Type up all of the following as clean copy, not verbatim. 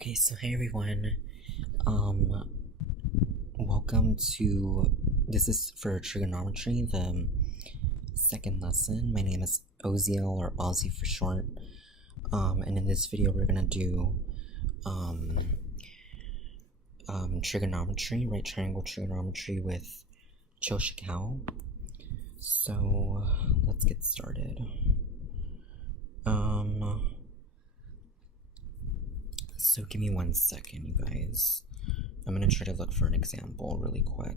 Okay, so hey everyone. Welcome to this is for trigonometry, the second lesson. My name is Oziel, or Ozzy for short. And in this video we're gonna do trigonometry, right triangle trigonometry with CHO SHA CAO. So let's get started. So give me 1 second, you guys. I'm gonna try to look for an example really quick.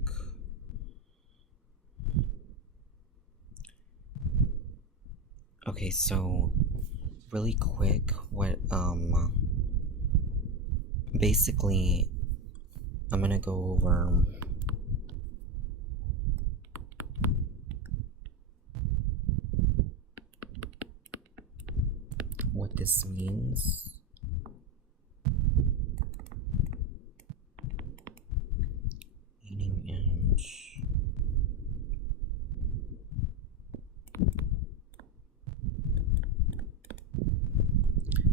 Okay, so really quick, basically, I'm gonna go over what this means.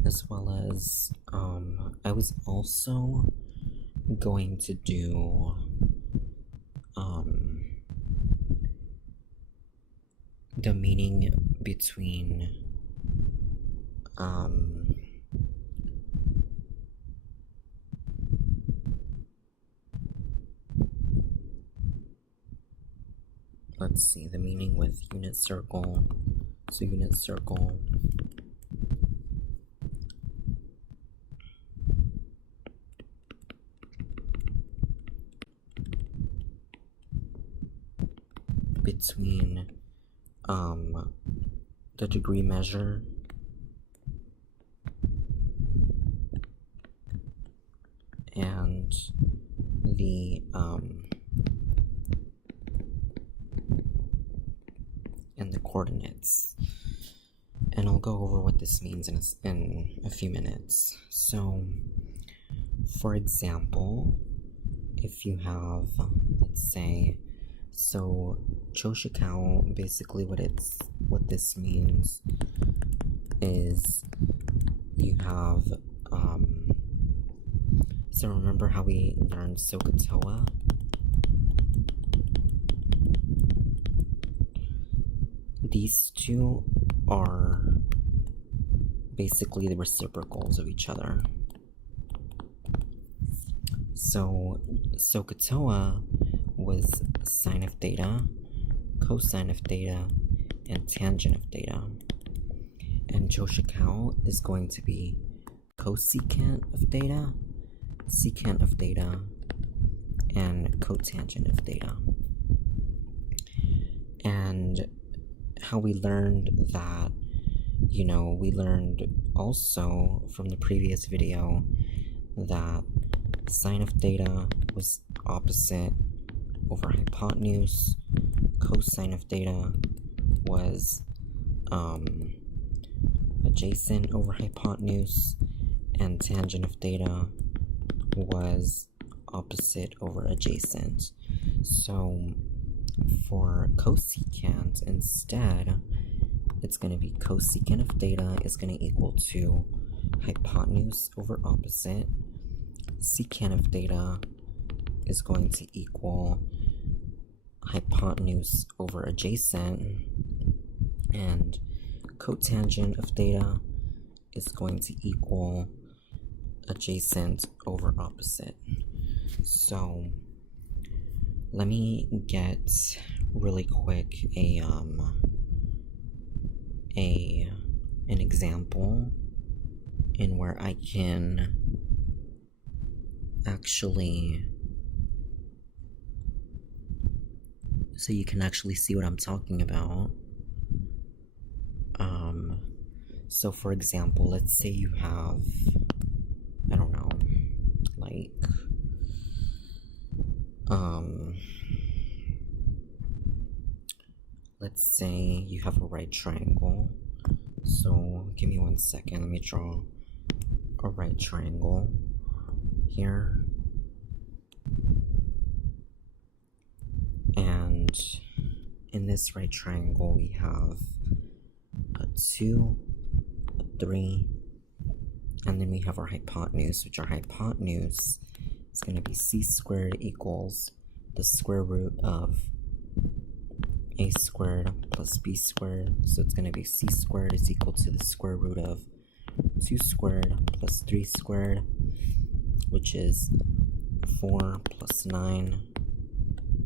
As well as, I was also going to do, the meaning between, let's see, the meaning with unit circle. So unit circle. Between the degree measure and the coordinates, and I'll go over what this means in a few minutes. So for example, if you have, let's say, so CHO SHA CAO, basically what this means is you have, so remember how we learned SOHCAHTOA? These two are basically the reciprocals of each other. So SOHCAHTOA was sine of theta, cosine of theta, and tangent of theta. And CHO SHA CAO is going to be cosecant of theta, secant of theta, and cotangent of theta. And how we learned that, we learned also from the previous video that sine of theta was opposite over hypotenuse, cosine of theta was adjacent over hypotenuse, and tangent of theta was opposite over adjacent. So for cosecant, instead, it's going to be cosecant of theta is going to equal to hypotenuse over opposite. Secant of theta is going to equal hypotenuse over adjacent, and cotangent of theta is going to equal adjacent over opposite. So let me get really quick an example in where I can actually, so you can actually see what I'm talking about. So for example, let's say you have, I don't know, like, let's say you have a right triangle. So give me 1 second, let me draw a right triangle here. And in this right triangle we have a 2, a 3, And then we have our hypotenuse, which our hypotenuse is going to be c squared equals the square root of a squared plus b squared. So it's going to be c squared is equal to the square root of 2 squared plus 3 squared, which is 4 plus 9,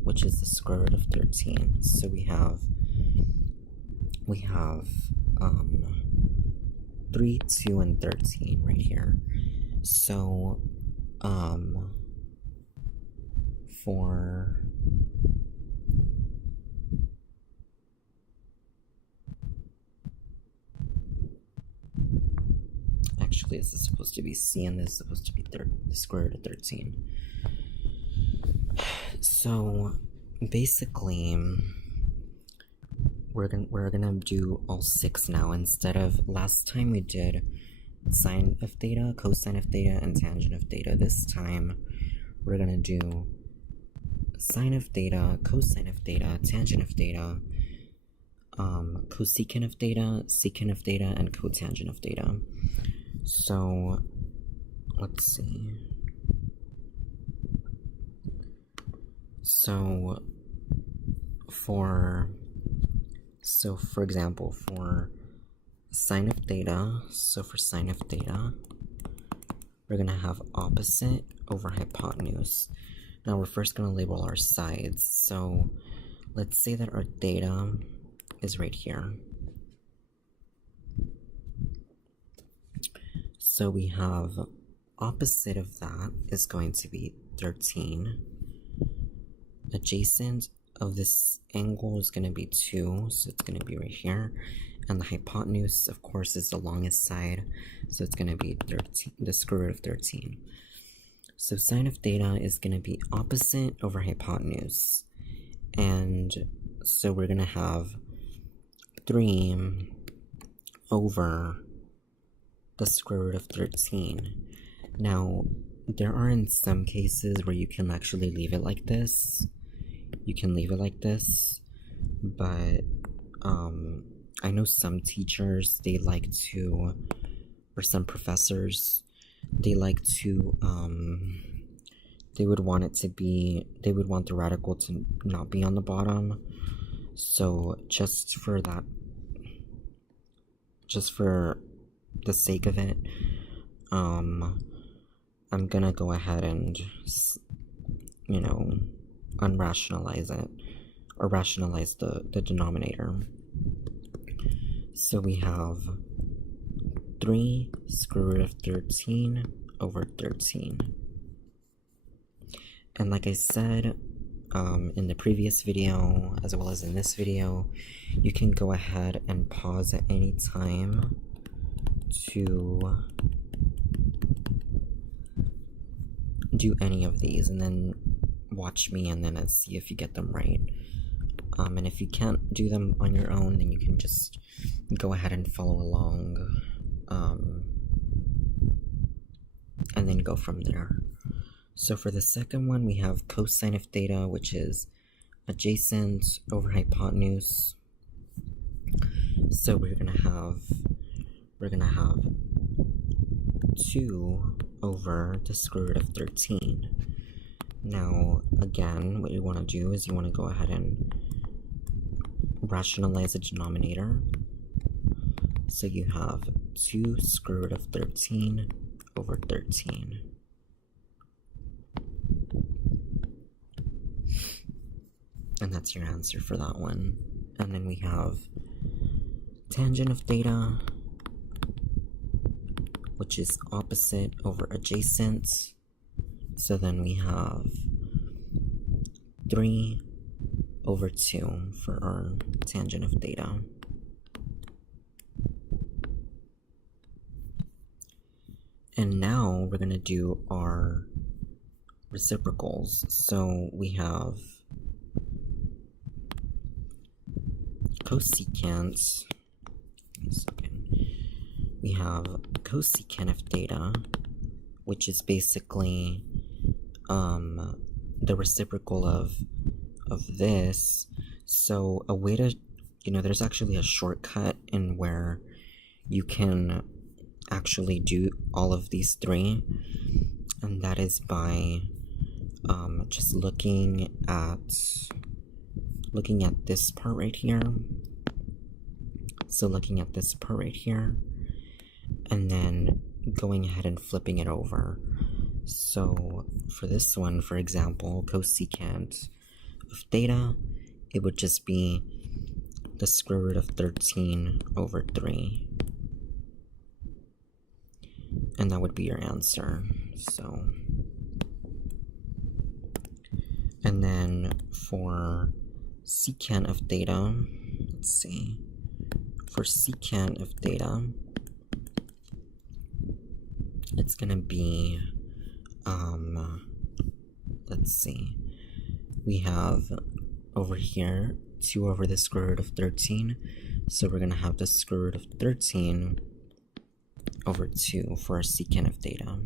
which is the square root of 13. So we have 3, 2, and 13 right here. So for actually this is supposed to be c and this is supposed to be the square root of 13. So basically we're gonna do all 6 now. Instead of last time we did sine of theta, cosine of theta, and tangent of theta. This time we're gonna do sine of theta, cosine of theta, tangent of theta, cosecant of theta, secant of theta, and cotangent of theta. So let's see. So for example, for sine of theta, we're gonna have opposite over hypotenuse. Now we're first gonna label our sides. So let's say that our theta is right here. So we have opposite of that is going to be 13. Adjacent of this angle is going to be 2, so it's going to be right here. And the hypotenuse, of course, is the longest side, so it's going to be 13, the square root of 13. So sine of theta is going to be opposite over hypotenuse. And so we're going to have 3 over the square root of 13. Now, there are in some cases where you can actually leave it like this. But I know some teachers, they like to, or some professors, they like to, they would want the radical to not be on the bottom. So just for the sake of it, I'm gonna go ahead and, unrationalize it, or rationalize the denominator. So we have 3 square root of 13 over 13. And like I said in the previous video, as well as in this video, you can go ahead and pause at any time to do any of these, and then watch me and then see if you get them right. And if you can't do them on your own, then you can just go ahead and follow along, and then go from there. So for the second one, we have cosine of theta, which is adjacent over hypotenuse. So we're gonna have 2 over the square root of 13. Now, again, what you want to do is you want to go ahead and rationalize the denominator. So you have 2 square root of 13 over 13. And that's your answer for that one. And then we have tangent of theta, which is opposite over adjacent. So then we have 3 over 2 for our tangent of theta. And now we're going to do our reciprocals. So we have cosecant. We have cosecant of theta, which is basically the reciprocal of this. So a way to, there's actually a shortcut in where you can actually do all of these three, and that is by just looking at this part right here. So looking at this part right here, and then going ahead and flipping it over. So for this one, for example, cosecant of theta, it would just be the square root of 13 over 3. And that would be your answer. So, and then for secant of theta, let's see. For secant of theta, it's gonna be, let's see. We have over here 2 over the square root of 13. So we're gonna have the square root of 13 over 2 for our secant of theta.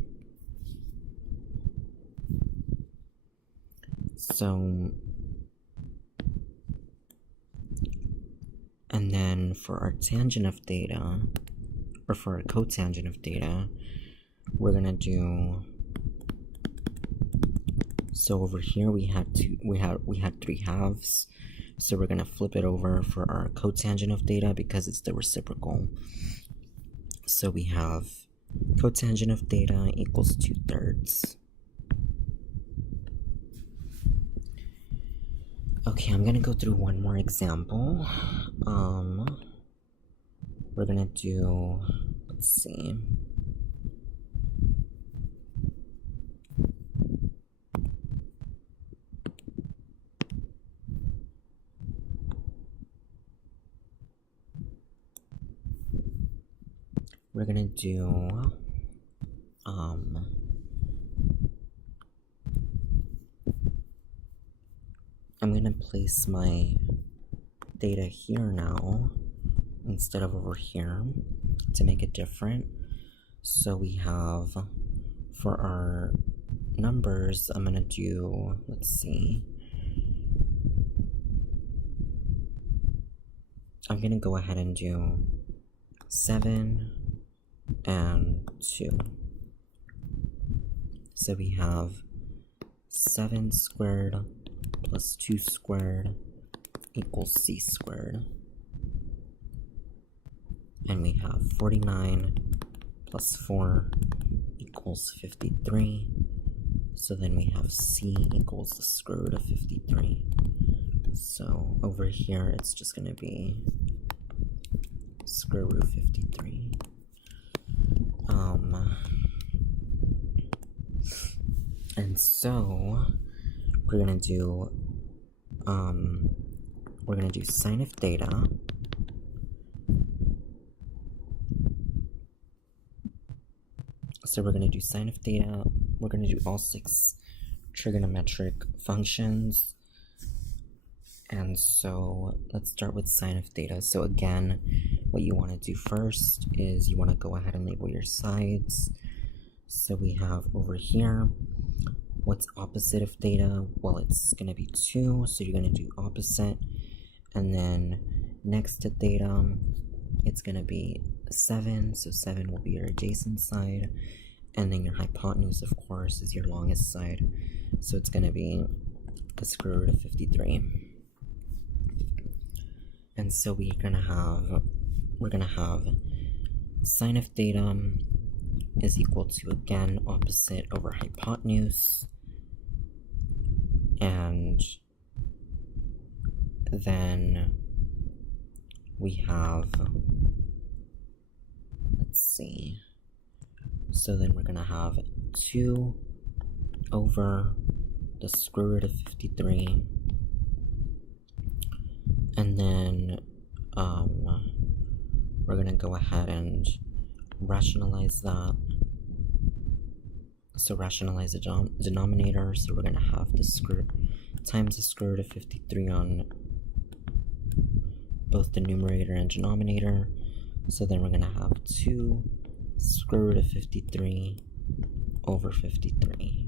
So, and then for our tangent of theta, or for our cotangent of theta, we're gonna do, so over here we had 3 halves, so we're gonna flip it over for our cotangent of theta because it's the reciprocal. So we have cotangent of theta equals 2/3. Okay, I'm gonna go through one more example. We're gonna do, let's see. We're gonna do, I'm gonna place my theta here now instead of over here to make it different. So we have, for our numbers, I'm gonna do, let's see. I'm gonna go ahead and do 7 and 2. So we have 7 squared plus 2 squared equals c squared. And we have 49 plus 4 equals 53. So then we have c equals the square root of 53. So over here it's just going to be square root of 53. And so we're gonna do sine of theta. So we're gonna do sine of theta. We're gonna do all 6 trigonometric functions. And so let's start with sine of theta. So again, what you want to do first is you want to go ahead and label your sides. So we have over here, what's opposite of theta? Well, it's going to be 2, so you're going to do opposite. And then next to theta, it's going to be 7, so 7 will be your adjacent side. And then your hypotenuse, of course, is your longest side. So it's going to be the square root of 53. And so we're gonna have sine of theta is equal to, again, opposite over hypotenuse, and then we have, let's see, so then we're gonna have 2 over the square root of 53. And then we're gonna go ahead and rationalize that. So rationalize the denominator. So we're gonna have the square times the square root of 53 on both the numerator and denominator. So then we're gonna have 2 square root of 53 over 53.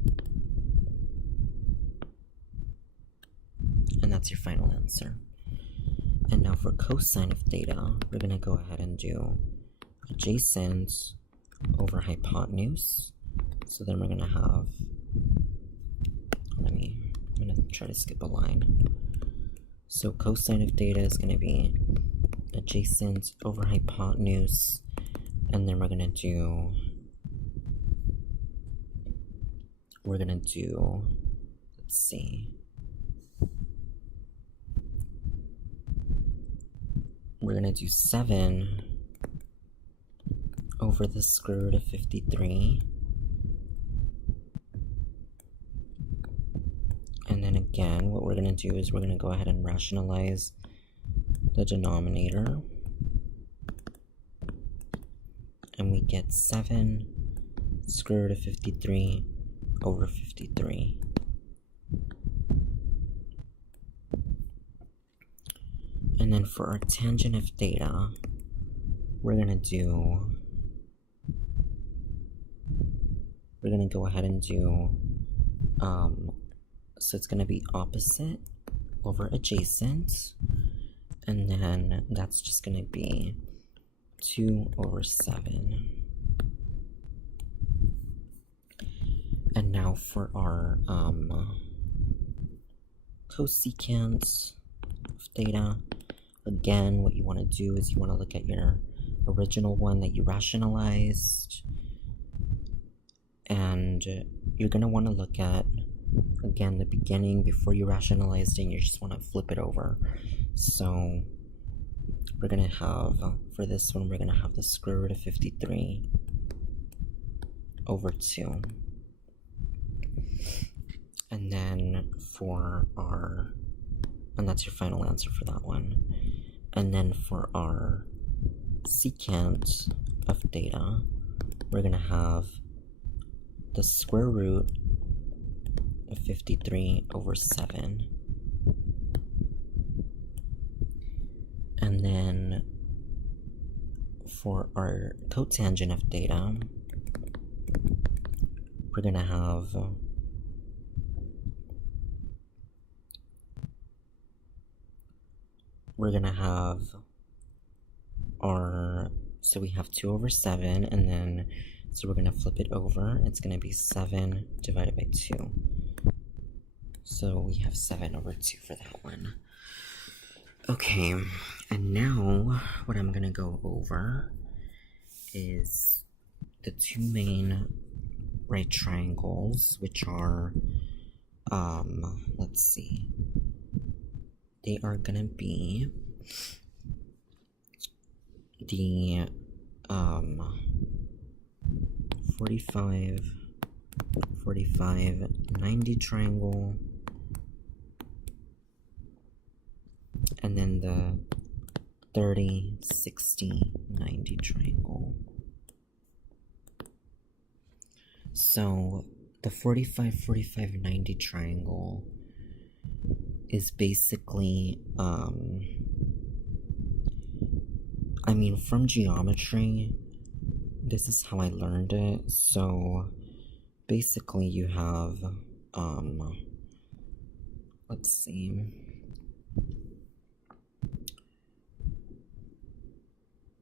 And that's your final answer. And now for cosine of theta, we're going to go ahead and do adjacent over hypotenuse. So then we're going to have, I'm going to try to skip a line. So cosine of theta is going to be adjacent over hypotenuse, and then we're going to do, let's see, we're going to do 7 over the square root of 53. And then again, what we're going to do is we're going to go ahead and rationalize the denominator. And we get 7 square root of 53 over 53. And then for our tangent of theta, we're going to go ahead and do, so it's going to be opposite over adjacent, and then that's just going to be 2 over 7. And now for our cosecant of theta, again, what you want to do is you want to look at your original one that you rationalized, and you're going to want to look at, again, the beginning before you rationalized it, and you just want to flip it over. So we're going to have, for this one, we're going to have the square root of 53 over 2. And then for our, and that's your final answer for that one. And then for our secant of theta, we're going to have the square root of 53 over 7. And then for our cotangent of theta, we're going to have our, so we have 2 over 7, and then, so we're going to flip it over. It's going to be 7 divided by 2. So we have 7 over 2 for that one. Okay, and now what I'm going to go over is the two main right triangles, which are, let's see, they are going to be the 45, 90 triangle, and then the 30, 60, 90 triangle. So the 45, 45, 90 triangle is basically, I mean, from geometry, this is how I learned it. So basically you have, let's see,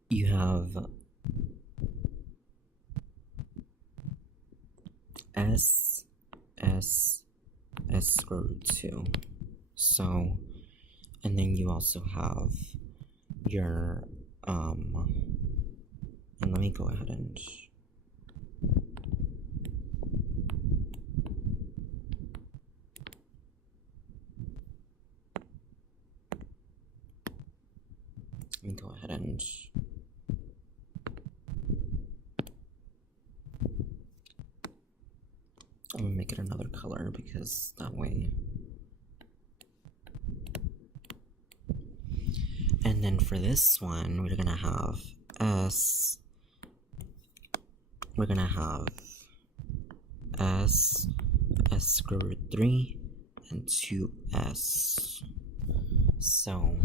you have S square root 2. So, and then you also have your, and let me go ahead and I'm gonna make it another color because that way. And then for this one, we're gonna have S. We're gonna have S square root 3 and 2S. So,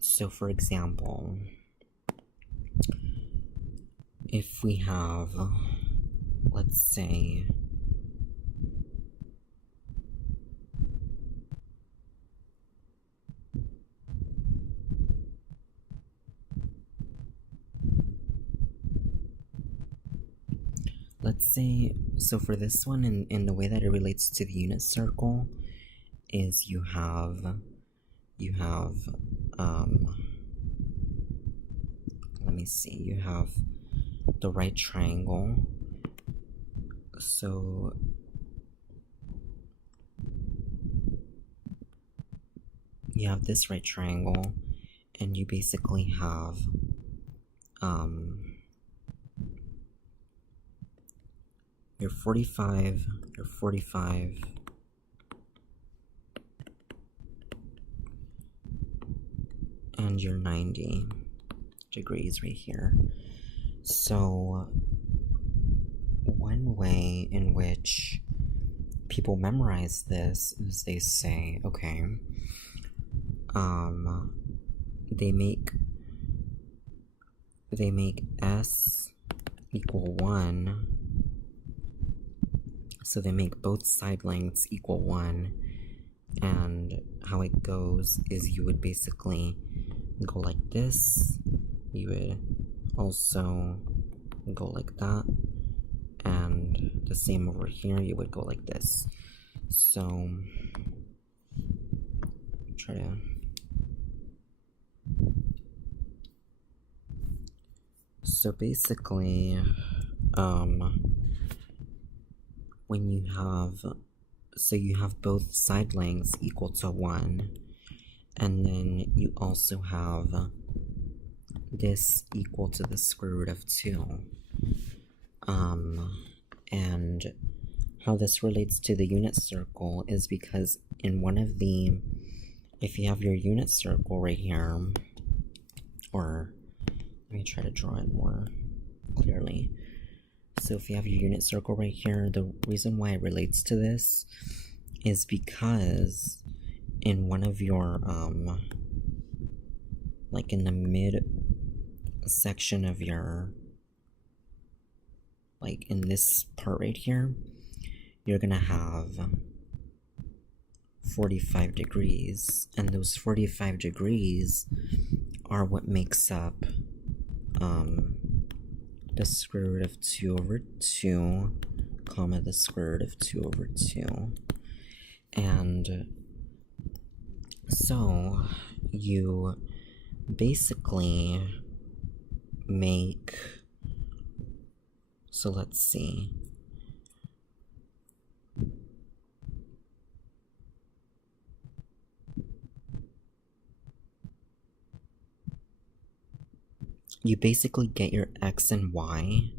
so for example, if we have, let's say, let's say, so for this one, in the way that it relates to the unit circle, is you have, let me see, you have the right triangle. So you have this right triangle, and you basically have your 45, and your 90 degrees right here. So one way in which people memorize this is they say, okay, they make S equal 1, so they make both side lengths equal 1, and how it goes is you would basically go like this, you would also go like that, and the same over here, you would go like this. So try to basically when you have, so you have both side lengths equal to 1, and then you also have this equal to the square root of 2. And how this relates to the unit circle is because in one of the, if you have your unit circle right here, or let me try to draw it more clearly. So if you have your unit circle right here, the reason why it relates to this is because in one of your, like in the mid section of your, like in this part right here, you're gonna have 45 degrees, and those 45 degrees are what makes up the square root of 2 over 2, comma, the square root of 2 over 2. And so you basically make, so let's see, you basically get your x and y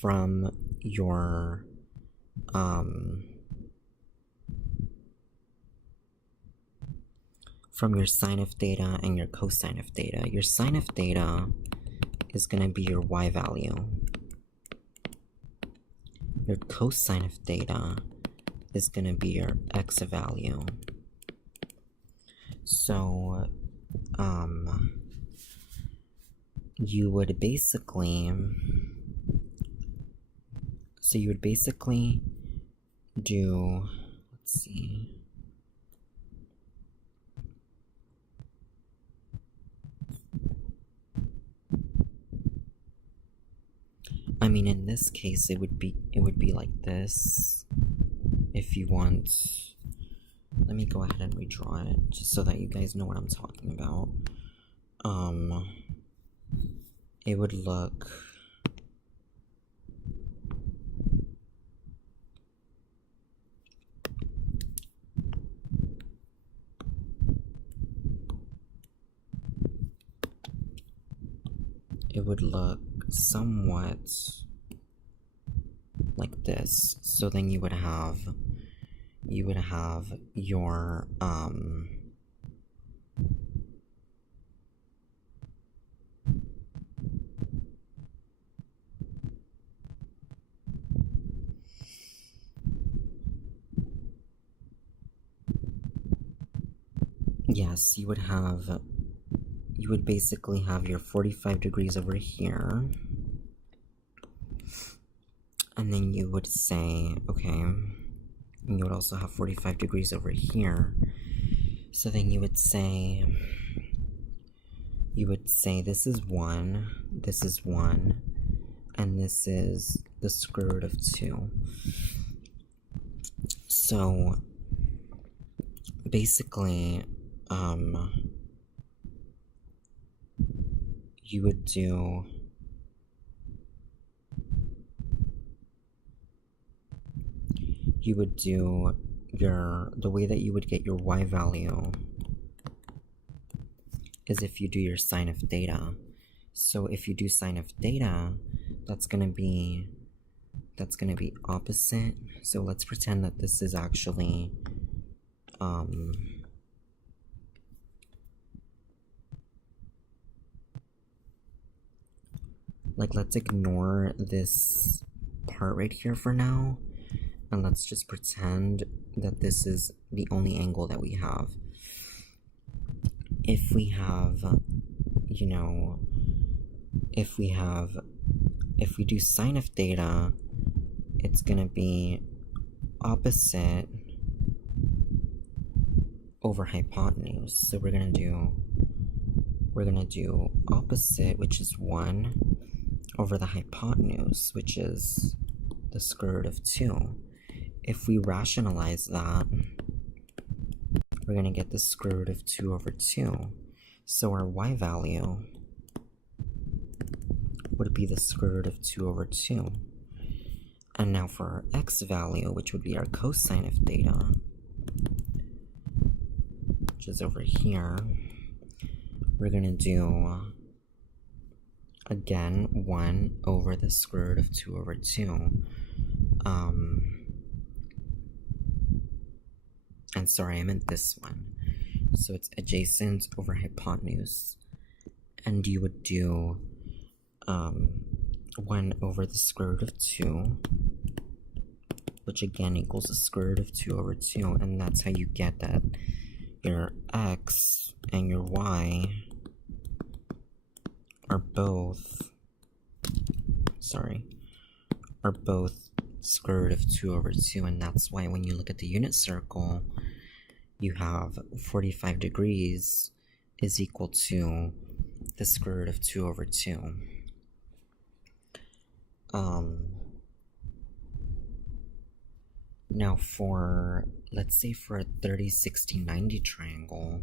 from your sine of theta and your cosine of theta. Your sine of theta is going to be your y value. Your cosine of theta is going to be your x value. So you would basically, do, let's see, I mean, in this case, it would be like this. If you want, let me go ahead and redraw it just so that you guys know what I'm talking about. It would look somewhat like this. So then you would have your yes, you would basically have your 45 degrees over here, and then you would say, okay, and you would also have 45 degrees over here. So then you would say this is 1, and this is the square root of 2. So basically, you would do the way that you would get your y value is if you do your sine of theta. So if you do sine of theta, that's gonna be opposite. So let's pretend that this is actually like, let's ignore this part right here for now, and let's just pretend that this is the only angle that we have. If we have, you know, if we do sine of theta, it's gonna be opposite over hypotenuse. So we're gonna do opposite, which is 1, over the hypotenuse, which is the square root of 2. If we rationalize that, we're going to get the square root of 2 over 2. So our y value would be the square root of 2 over 2. And now for our x value, which would be our cosine of theta, which is over here, we're going to do, again, 1 over the square root of 2 over 2. And sorry, I meant this one. So it's adjacent over hypotenuse. And you would do 1 over the square root of 2, which again equals the square root of 2 over 2. And that's how you get that your x and your y are both square root of 2 over 2, and that's why when you look at the unit circle, you have 45 degrees is equal to the square root of 2 over 2. Now for, let's say for a 30, 60, 90 triangle,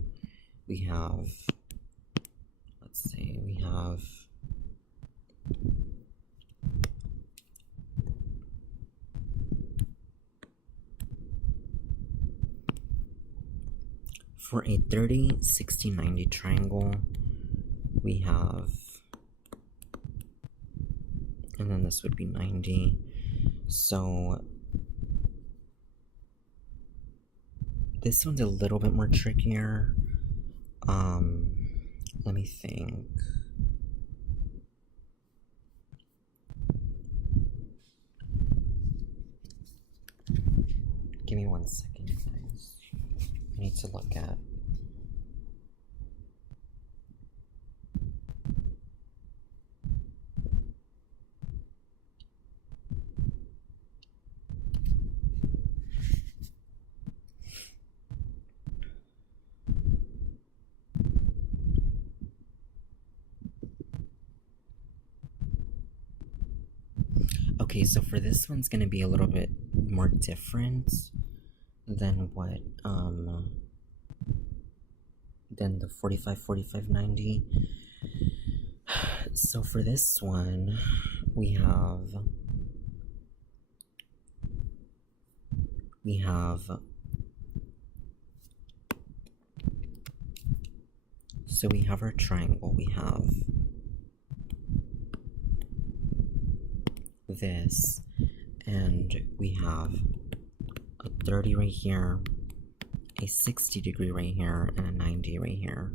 we have, let's say we have for a 30, 60, 90 triangle, we have, and then this would be 90. So this one's a little bit more trickier. Let me think. Give me 1 second, guys. I need to look at. Okay, so for this one's gonna be a little bit more different than what than the 45, 45, 90. So for this one, we have so we have our triangle. We have this, and we have a 30 right here, a 60 degree right here, and a 90 right here.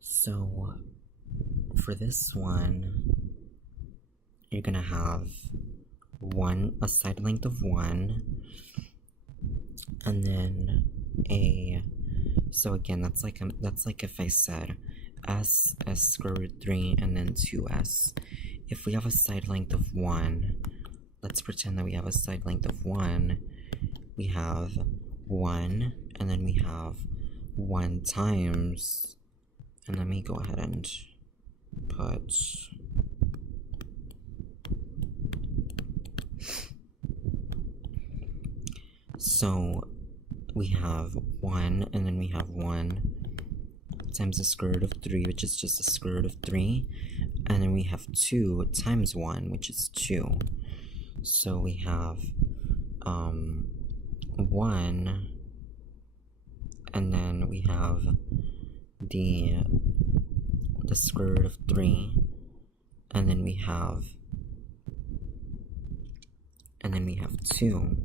So for this one, you're gonna have a side length of 1, and then so again, that's like if I said s square root 3 and then 2s. If we have a side length of 1, let's pretend that we have a side length of 1. We have 1, and then we have 1 times, and let me go ahead and put So we have 1, and then we have 1 times the square root of 3, which is just the square root of 3. And then we have 2 times 1, which is 2. So we have 1, and then we have the square root of 3, and then we have 2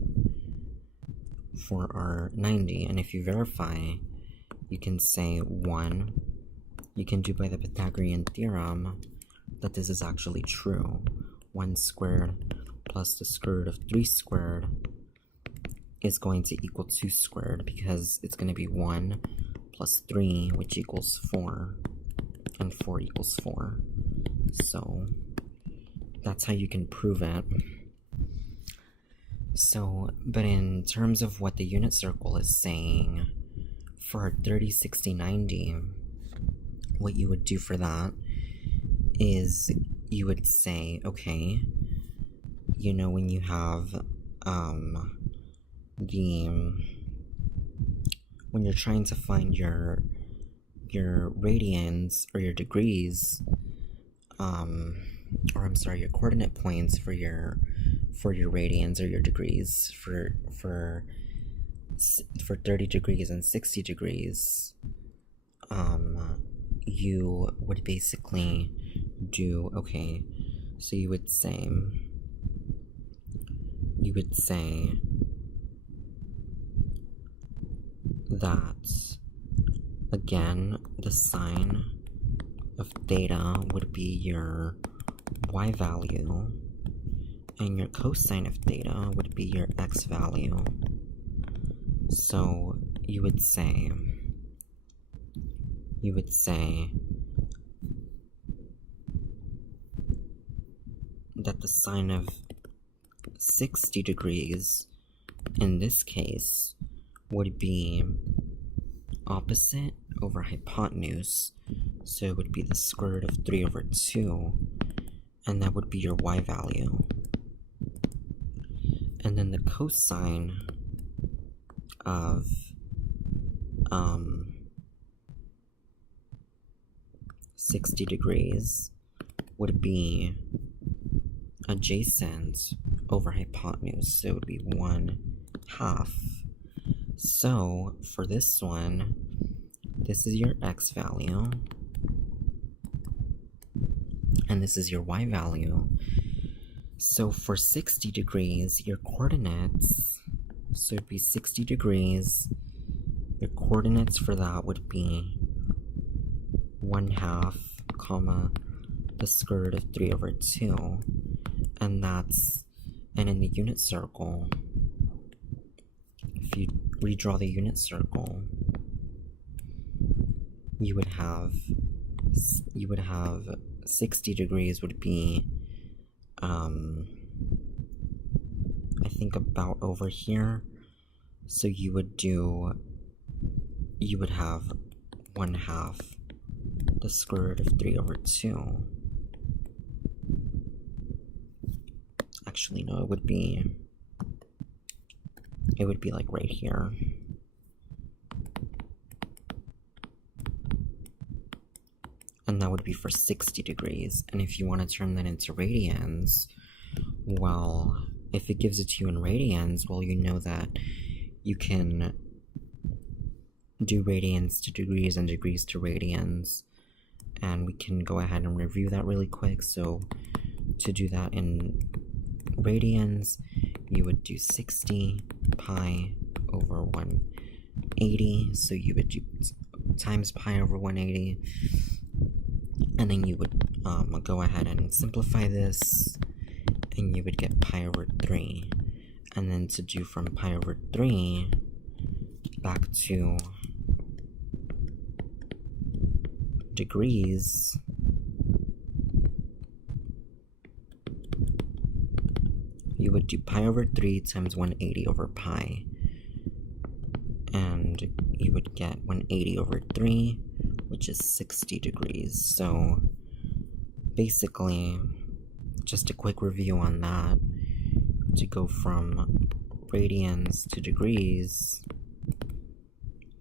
for our 90. And if you verify, you can say 1, you can do by the Pythagorean theorem that this is actually true. 1 squared plus the square root of 3 squared is going to equal 2 squared, because it's going to be 1 plus 3, which equals 4, and 4 equals 4. So that's how you can prove it. So, but in terms of what the unit circle is saying, for 30, 60, 90, what you would do for that is you would say, okay, you know, when you have when you're trying to find your radians or your degrees, your coordinate points for your radians or your degrees for 30 degrees and 60 degrees, you would basically do, okay, so you would say that, again, the sine of theta would be your y value, and your cosine of theta would be your x value. So you would say that the sine of 60 degrees in this case would be opposite over hypotenuse, so it would be the square root of 3 over 2, and that would be your y value. And then the cosine of 60 degrees would be adjacent over hypotenuse, so it would be 1/2. So for this one, this is your x value, and this is your y value. So for 60 degrees, your coordinates, so it'd be 60 degrees, your coordinates for that would be 1/2, comma, the square root of 3 over 2, and in the unit circle, if you redraw the unit circle, you would have 60 degrees would be, I think about over here, so you would have 1/2 the square root of 3 over 2. Actually, no, it would be like right here. And that would be for 60 degrees. And if you want to turn that into radians, well, if it gives it to you in radians, well, you know that you can do radians to degrees and degrees to radians. And we can go ahead and review that really quick. So to do that in radians, you would do 60 pi over 180. So you would do times pi over 180. And then you would go ahead and simplify this, and you would get pi over 3. And then to do from pi over 3 back to degrees, you would do pi over 3 times 180 over pi, and you would get 180 over 3, which is 60 degrees. So basically, just a quick review on that, to go from radians to degrees,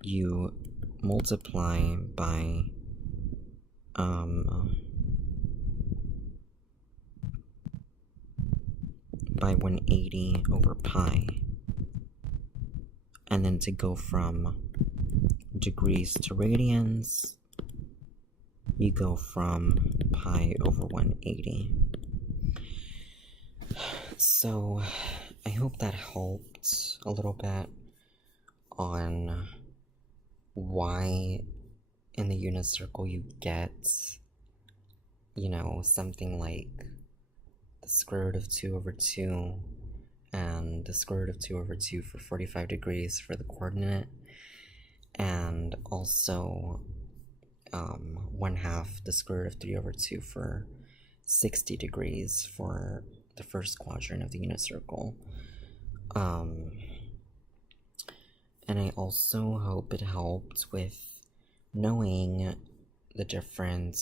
you multiply by 180 over pi, and then to go from degrees to radians, you go from pi over 180. So I hope that helped a little bit on why in the unit circle you get, something like the square root of 2 over 2 and the square root of 2 over 2 for 45 degrees for the coordinate, and also 1/2 the square root of 3 over 2 for 60 degrees for the first quadrant of the unit circle. And I also hope it helped with knowing the different,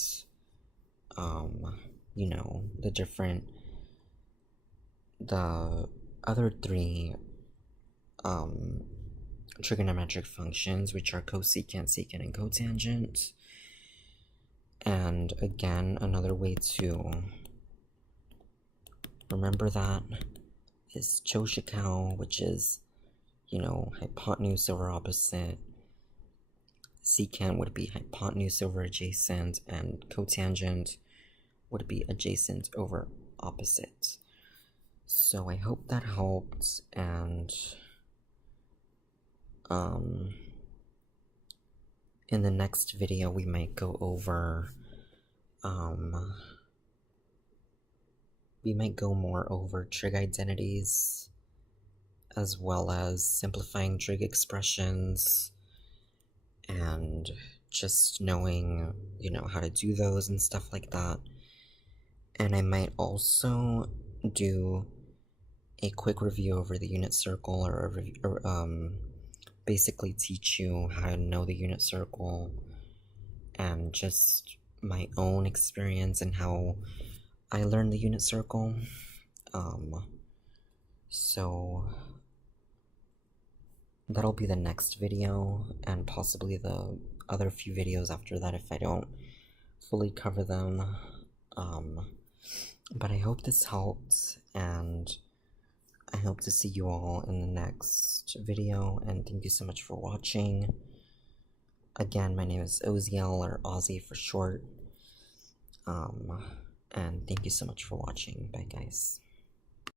the other three trigonometric functions, which are cosecant, secant, and cotangent. And again, another way to remember that is CHO SHA CAO, which is, hypotenuse over opposite. Secant would be hypotenuse over adjacent, and cotangent would be adjacent over opposite. So I hope that helped, and in the next video we might go over more over trig identities, as well as simplifying trig expressions, and just knowing, how to do those and stuff like that. And I might also do a quick review over the unit circle, or basically teach you how to know the unit circle, and just my own experience and how I learned the unit circle. So that'll be the next video, and possibly the other few videos after that if I don't fully cover them. But I hope this helped, and I hope to see you all in the next video, and thank you so much for watching. Again, my name is Oziel, or Ozzy for short, and thank you so much for watching. Bye, guys.